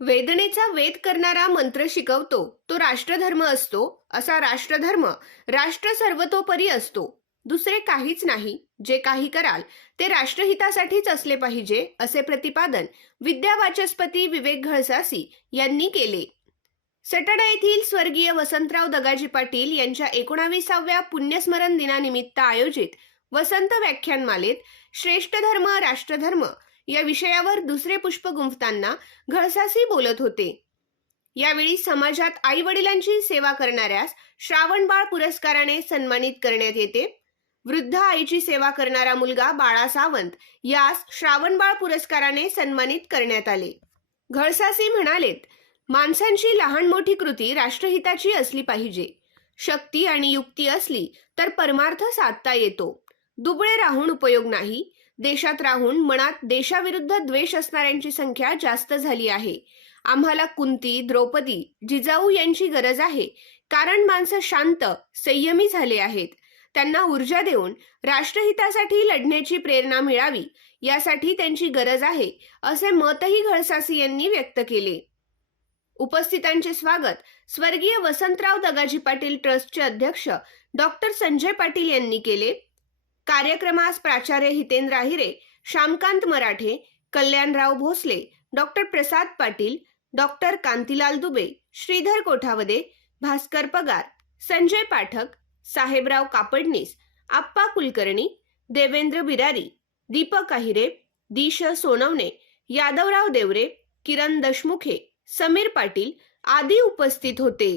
वेदनेचा वेद करणारा मंत्र शिकवतो तो राष्ट्रधर्म असतो असा राष्ट्रधर्म राष्ट्र सर्वतोपरी असतो. दुसरे काहीच नाही जे काही कराल ते राष्ट्रहितासाठीच असले पाहिजे असे प्रतिपादन विद्या वाचस्पती विवेक घळसासी यांनी केले. सटाणा येथील स्वर्गीय वसंतराव दगाजी पाटील यांच्या एकोणाविसाव्या पुण्यस्मरण दिनानिमित्त आयोजित वसंत व्याख्यानमालेत श्रेष्ठ धर्म राष्ट्रधर्म या विषयावर दुसरे पुष्प गुंफताना घळसासी बोलत होते. यावेळी समाजात आई वडिलांची सेवा करणाऱ्यास श्रावणबाळ पुरस्काराने सन्मानित करण्यात येते. वृद्ध आईची सेवा करणारा मुलगा बाळा सावंत यास श्रावणबाळ पुरस्काराने सन्मानित करण्यात आले. घळसासी म्हणालेत माणसांची लहान मोठी कृती राष्ट्रहिताची असली पाहिजे. शक्ती आणि युक्ती असली तर परमार्थ साधता येतो. दुबळे राहून उपयोग नाही देशात राहून मनात देशाविरुद्ध द्वेष असणाऱ्यांची संख्या जास्त झाली आहे. आम्हाला कुंती द्रौपदी जिजाऊ यांची गरज आहे. कारण माणसं शांत संयमी झाले आहेत. त्यांना ऊर्जा देऊन राष्ट्रहितासाठी लढण्याची प्रेरणा मिळावी यासाठी त्यांची गरज आहे असे मतही घळसासी यांनी व्यक्त केले. उपस्थितांचे स्वागत स्वर्गीय वसंतराव दगाजी पाटील ट्रस्टचे अध्यक्ष डॉक्टर संजय पाटील यांनी केले. कार्यक्रमास प्राचार्य हितेंद्र आहिरे श्यामकांत मराठे कल्याणराव भोसले डॉक्टर प्रसाद पाटील डॉक्टर कांतीलाल दुबे श्रीधर कोठावदे भास्कर पगार संजय पाठक साहेबराव कापडनीस आप्पा कुलकर्णी देवेंद्र बिरारी दीपक आहिरे दिश सोनवणे यादवराव देवरे किरण दशमुखे समीर पाटील आदी उपस्थित होते.